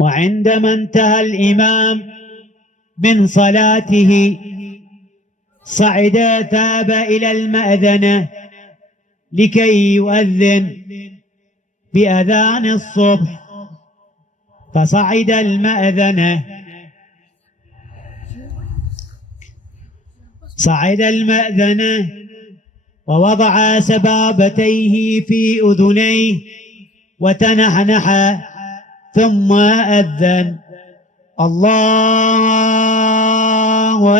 وعندما انتهى الإمام من صلاته صعد ذهب إلى المأذنة لكي يؤذن بأذان الصبح، فصعد المأذنة ووضع سبابتيه في أذنيه وتنحنح، ثم أذن: الله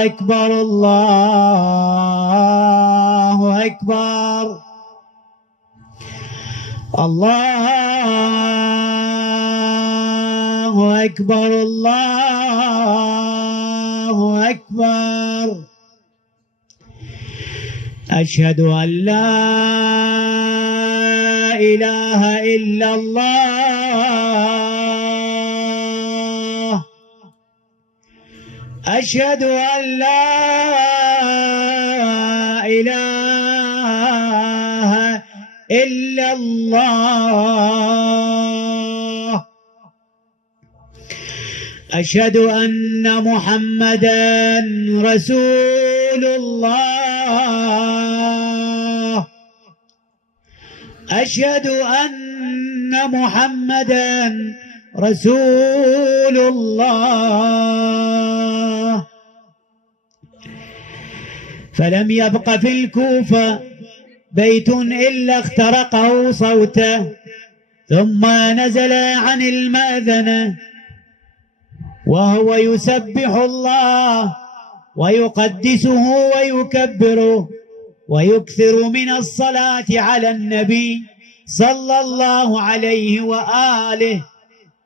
أكبر الله أكبر الله أكبر الله أكبر. أشهد أن لا إله إلا الله، أشهد أن لا إله إلا الله، أشهد أن محمدًا رسول الله، أشهد أن محمدًا رسول الله. فلم يبق في الكوفة بيت إلا اخترقه صوته، ثم نزل عن المأذنة وهو يسبح الله ويقدسه ويكبره ويكثر من الصلاة على النبي صلى الله عليه وآله